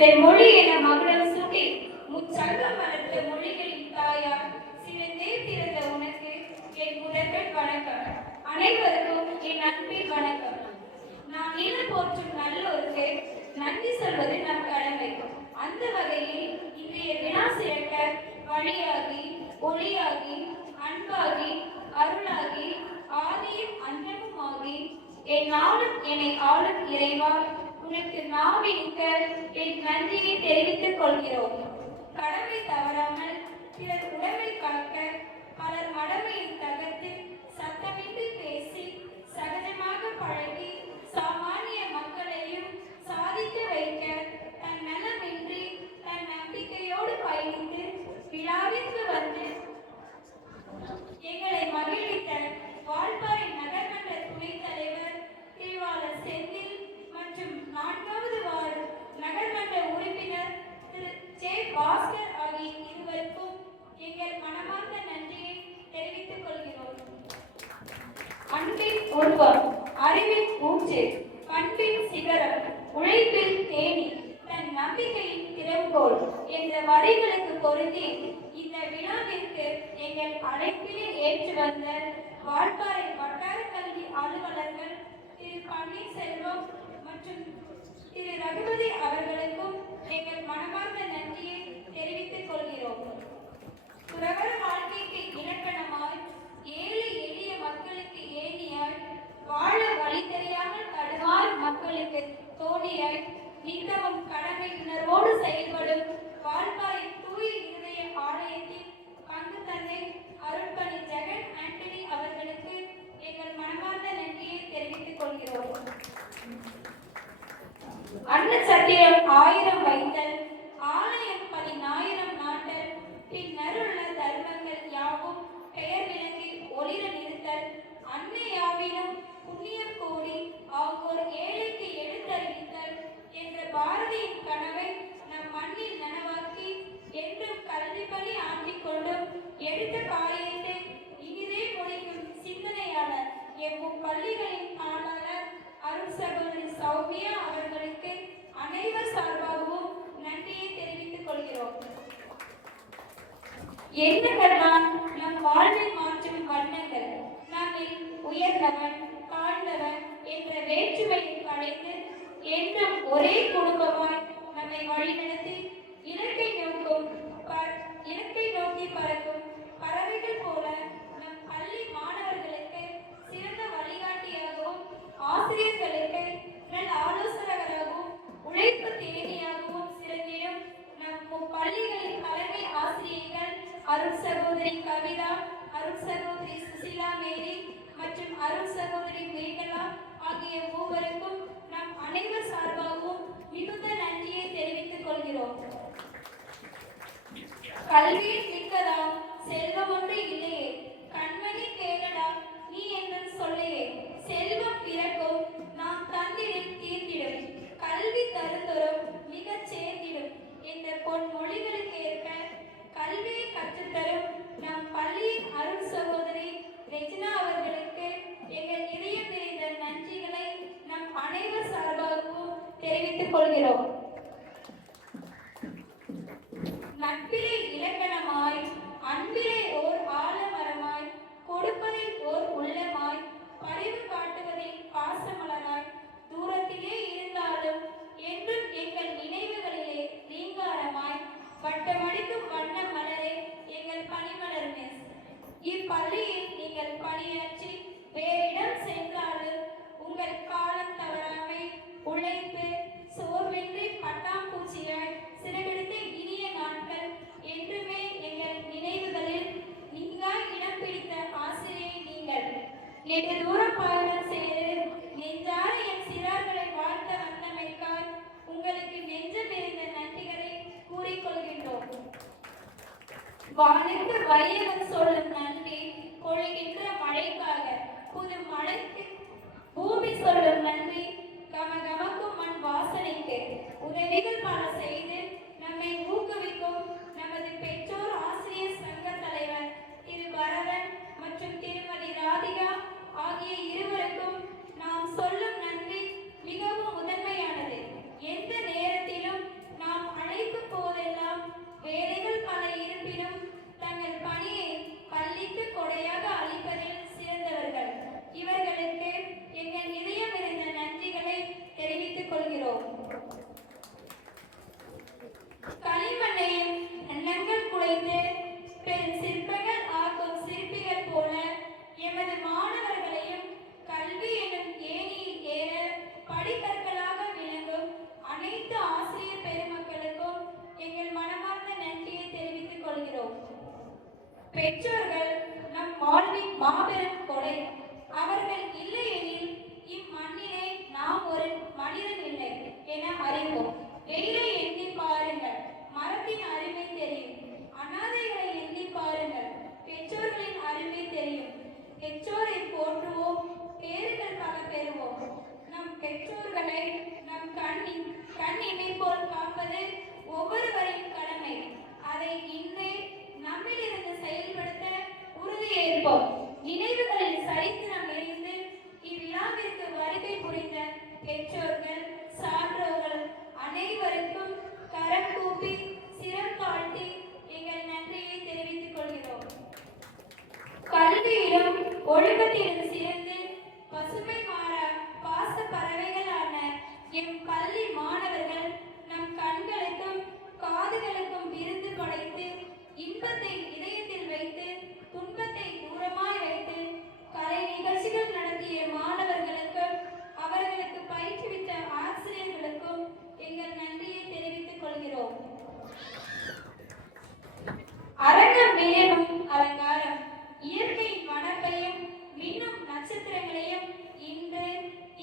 செம்மொழி என மகுடம் சூட்டி முச்சங்கம் வளர்த்த மொழிகளின் தாயார் சிறந்தே பிறந்த உனக்கு என் முதற்கண் வணக்கம். அனைவருக்கும் என் அன்பின் வணக்கம். நான் இனம் போற்றும் நல்லோருக்கு நன்றி சொல்வது நம் கடமை. அந்த வகையில் இன்றைய வினா சிறக்க வழியாகி ஒளியாகி அன்பாகி அருளாகி ஆதியும் அன்றமுமாகி என் நாளும் என்னை ஆளும் இறைவா, உனக்கு நாவிக்க என் நன்றியை தெரிவித்துக் கொள்கிறோம். கடமை தவறாமல் பிறர் உடமை காக்க பலர் மடமையை தகர்த்து சத்தமின்றி பேசி சகஜமாக பழகி சாமானிய மக்களையும் சாதிக்க வைக்க தன் நலமின்றி தன் நம்பிக்கையோடு பயணித்து விழாவிற்கு வந்து எங்களை மகிழ்வித்த வால்பாறை நகர்மன்ற துணைத் தலைவர் திருவாளர் செந்தில் மற்றும் 4வது வார்டு நகர்மன்ற உறுப்பினர் திரு ஜே பாஸ்கர் ஆகிய இருவருக்கும் எங்கள் மனமார்ந்த நன்றியை தெரிவித்துக் கொள்கிறோம். அன்பின் உருவம், அறிவின் ஊற்று, பண்பின் சிகரம், உழைப்பில் தேனி, தன் நம்பிக்கையின் திறவுகோல் என்ற வரிகளுக்கு பொருந்தி இந்த விழாவிற்கு எங்கள் அழைப்பிலே ஏற்று வந்த வால்பாறை வட்டார கல்வி அலுவலர்கள் திரு பன்னீர்செல்வம் மற்றும் திரு ரகுபதி அவர்களுக்கும் எங்கள் மனமார்ந்த நன்றியை தெரிவித்துக் கொள்கிறோம். துறவர வாழ்க்கைக்கு இலக்கணமாய் ஏழை எளிய மக்களுக்கு ஏணியாய் வாழ வழி தெரியாமல் தடுமாறும் மக்களுக்கு தோணியாய் நித்தமும் கடமை உணர்வோடு செயல்படும் வால்பாறை தூய இருதய ஆலயத்தின் பங்கு தந்தை அருட்பணி ஜெகன் ஆண்டனி அவர்களுக்கு எங்கள் மனமார்ந்த நன்றியை தெரிவித்துக் கொள்கிறோம். அன்ன சத்தியம் 1000 வைத்தல், ஆலயம் 10,000 நாட்டல், பின்னருள்ள தர்மங்கள் யாவும் பெயர் விளங்கி ஒளிர நிறுத்தல், அன்னையாவினும் புண்ணியம் கோரி ஆவோர் ஏழைக்கு எழுத்தறிவித்தல் என்ற பாரதியின் கனவை நம் மண்ணில் நனவாக்கி என்றும் கல்வி பணி ஆற்றிக் கொண்டும் எடுத்த காரியத்தை இனிதே முடிக்கும் சிந்தனையாளர் எவ்வும் பள்ளிகளின் ஆளாளர் அருள் சகோதரி சௌமியா அவர்களுக்கு அனைவர் சார்பாகவும் நன்றியை தெரிவித்துக் கொள்கிறோம். எண்ணங்கள்தான் நம் வாழ்வை மாற்றும் வண்ணங்கள். நம்மில் உயர்ந்தவன் தாழ்ந்தவன் என்ற வேற்றுமையை களைந்து என்றும் ஒரே குடும்பமாய் நம்மை வழிநடத்தி இலக்கை நோக்கி பறக்கும் பறவைகள் போல நம் பள்ளி மாணவர்களுக்கு சிறந்த வழிகாட்டியாகவும் ஆசிரியர்களுக்கு நல் ஆலோசகராகவும் உழைப்பு தேனியாகவும் சிறந்திடும் நம் பள்ளிகளின் தலைமை ஆசிரியர்கள் அருள் சகோதரி கவிதா, அருள் சகோதரி சுசிலா மேரி மற்றும் அருள் சகோதரி மேகலா ஆகிய மூவருக்கும் நம் அனைவர் சார்பாகவும் மிகுந்த நன்றியை தெரிவித்துக் கொள்கிறோம். கல்வியில் மிக்கதாம் செல்வம் ஒன்று இல்லையே, கண்மணி கேளடா நீ என்று சொல்லையே, செல்வம் பிறக்கும் நாம் தந்திடும் தீர்ந்திடும், கல்வி தருந்தரும் மிகச் சேர்ந்திடும் என்ற பொன்மொழிகளுக்கு ஏற்ப கல்வியை கற்றுத்தரும் நம் பள்ளியின் அருள் சகோதரி ரெஜினா அவர்களுக்கு எங்கள் இதயம் நிறைந்த நன்றிகளை நம் அனைவர் சார்பாகவும் தெரிவித்துக் கொள்கிறோம். நட்பிலே இலக்கணமாய், அன்பிலே ஓர் ஆலமரமாய், கொடுப்பதில் ஓர் உள்ளமாய், பரிவு காட்டுவதில் பாசமலராய், தூரத்திலே இருந்தாலும் என்றும் எங்கள் நினைவுகளிலே ரீங்காரமாய், வட்டமடிக்கும் வண்ண மலரே எங்கள் பனிமலர் மிஸ். இப்பள்ளியில் நீங்கள் பணியாற்றி வேறிடம் சென்றாலும் உங்கள் காலம் தவறாமை, உழைப்பு, சோர்வின்றி பட்டாம்பூச்சியாய் சிறகெடுத்த இனிய நாட்கள் என்றுமே எங்கள் நினைவுகளில் நீங்கா இடம் பிடித்த ஆசிரியை நீங்கள். நெடு தூரம் பயணம் செய்து நெஞ்சார என் சிறார்களை வாழ்த்த வந்தமைக்காய் உங்களுக்கு நெஞ்சமிருந்த நன்றிகளை கூறிக்கொள்கின்றோம். வானுக்கு வையகம் சொல்லும் நன்றி, பொழிகின்ற மழைக்காக புது மழைக்கு பூமி சொல்லும் நன்றி, கமகமக்கும் மண் வாசனைக்கு உதவிகள் பல செய்து நம்மை ஊக்குவிக்கும் நமது பெற்றோர் ஆசிரியர் சங்க தலைவர் திரு வரதன் மற்றும் திருமதி ராதிகா ஆகிய இருவருக்கும் நாம் சொல்லும் நன்றி மிகவும் முதன்மையானது. எந்த நேரத்திலும் நாம் பெற்றோர்கள் நம் வாழ்வின் மாபெரும் கொடை. அவர்கள் இல்லையெனில் இம்மண்ணிலே நாம் ஒரு மனிதன் இல்லை என அறிவோம். வெயிலை எண்ணி பாருங்கள், மரத்தின் அருமை தெரியும். அனாதைகளை எண்ணி பாருங்கள், பெற்றோர்களின் அருமை தெரியும். பெற்றோரை போற்றுவோம், பேறுகள் பல பெறுவோம். நம் பெற்றோர்களை நம் கண் இமை போல் காப்பது ஒவ்வொருவரின் கடமை. அதை இன்றே நம்மிலிருந்து செயல்படுத்த உறுதியேற்போம். நினைவுகளில் சரித்திரம் எரிந்து இவ்விழாவிற்கு வருகை புரிந்த பெற்றோர்கள், சான்றோர்கள் அனைவருக்கும் கரம் கூப்பி சிரம் தாழ்த்தி எங்கள் நன்றியை தெரிவித்துக் கொள்கிறோம். கல்வியிலும் ஒழுக்கத்திலும் சிறந்து பசுமை மாறா பாச பறவைகளான எம் பள்ளி மாணவர்கள் நம் கண்களுக்கும் காதுகளுக்கும் விருந்து படைத்து இன்பத்தை இதயத்தில் வைத்து துன்பத்தை தூரமாய் வைத்து கலை நிகழ்ச்சிகள் நடத்திய மாணவர்களுக்கும் அவர்களுக்கு பயிற்றுவித்த ஆசிரியர்களுக்கும் எங்கள் நன்றியை தெரிவித்துக் கொள்கிறோம். அரங்கம் நிறைவும் அலங்காரம் இயற்கையின் வனப்பையும் மின்னும் நட்சத்திரங்களையும் இன்று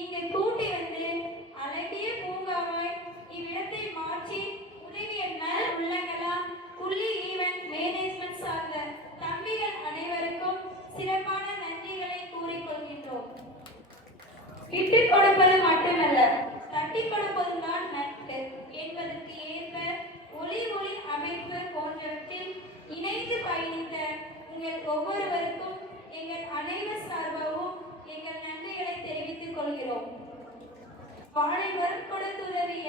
இங்கு கூட்டி வந்து அழகிய பூங்காவாய் இவ்விடத்தை மாற்றி உதவிய நல் உள்ளங்களாம் புள்ளி ஈவென்ட் மேனேஜ்மெண்ட் சார்ந்த தம்பிகள் அனைவருக்கும் சிறப்பான நன்றிகளை கூறிக்கொள்கின்றோம். விட்டுக் கொடுப்பது மட்டுமல்ல, தட்டி கொடுப்பதும் தான் நட்பு என்பதற்கு ஏற்ப ஒளி அமைப்பு போன்றவற்றில் இணைந்து பயணித்த உங்கள் ஒவ்வொருவருக்கும் எங்கள் அனைவர் சார்பாகவும் எங்கள் நன்றிகளை தெரிவித்துக் கொள்கிறோம். வாழை வரும் கொடுத்துதவிய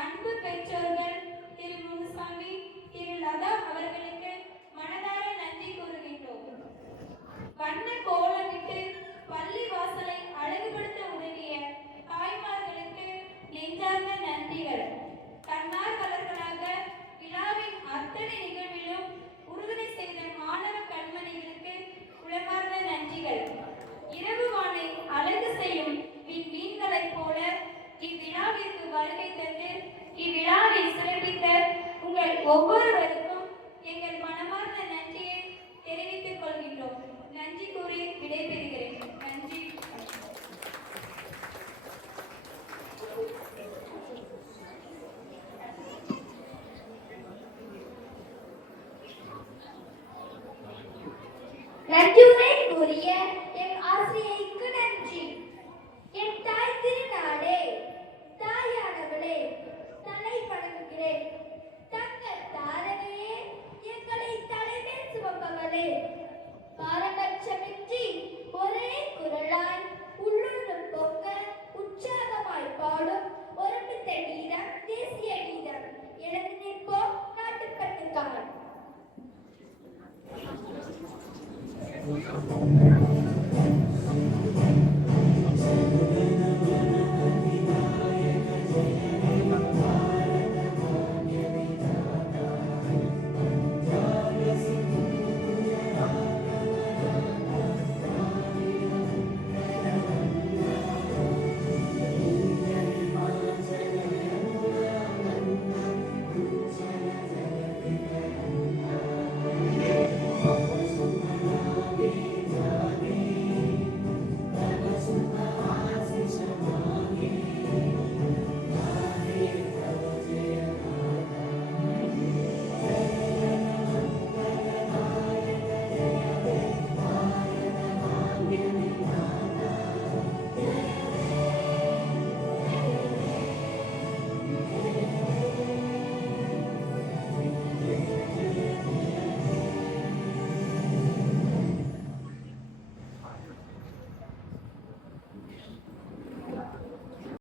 அன்பு பெற்றோர்கள் திரு முனுசாமி, திரு லதா அவர்களுக்கு மனதார நன்றி கூறுகின்றோம். வண்ண கோலமிட்டு பள்ளி வாசலை அழகுபடுத்த உதவிய தாய்மார்களுக்கு நெஞ்சார்ந்த நன்றிகள். தன்னார்வலர்களாக விழாவின் அத்தனை நிகழ்விலும் உறுதுணை செய்த மாணவ கண்மணிகளுக்கு உளமார்ந்த நன்றிகள். இரவு வானை அழகு செய்யும் மீன்களைப் போல இவ்விழாவிற்கு வருகை தந்து இவ்விழாவை சிறப்பித்த உங்கள் ஒவ்வொருவருக்கும் எங்கள் மனமார்ந்த நன்றியை தெரிவித்துக் கொள்கின்றோம். நன்றி கூறி விடைபெறுகிறேன். நன்றி. நன்றியுரை கூறிய என் ஆசிரியைக்கு நன்றி. என் தாய் திருநாடே, தாயானவளே, தலை வணங்குகிறேன். தங்க தாரகையே, எங்களை தலைமேல் சுமப்பவளே, பாரபட்சமின்றி ஒரே குரலாய் உள்ளூர் பொங்க உற்சாகமாய் பாடும் ஒருமித்த கீதம் தேசிய கீதம். எழுந்து நிற்போம் நாட்டுப்பட்டுக்காரன்.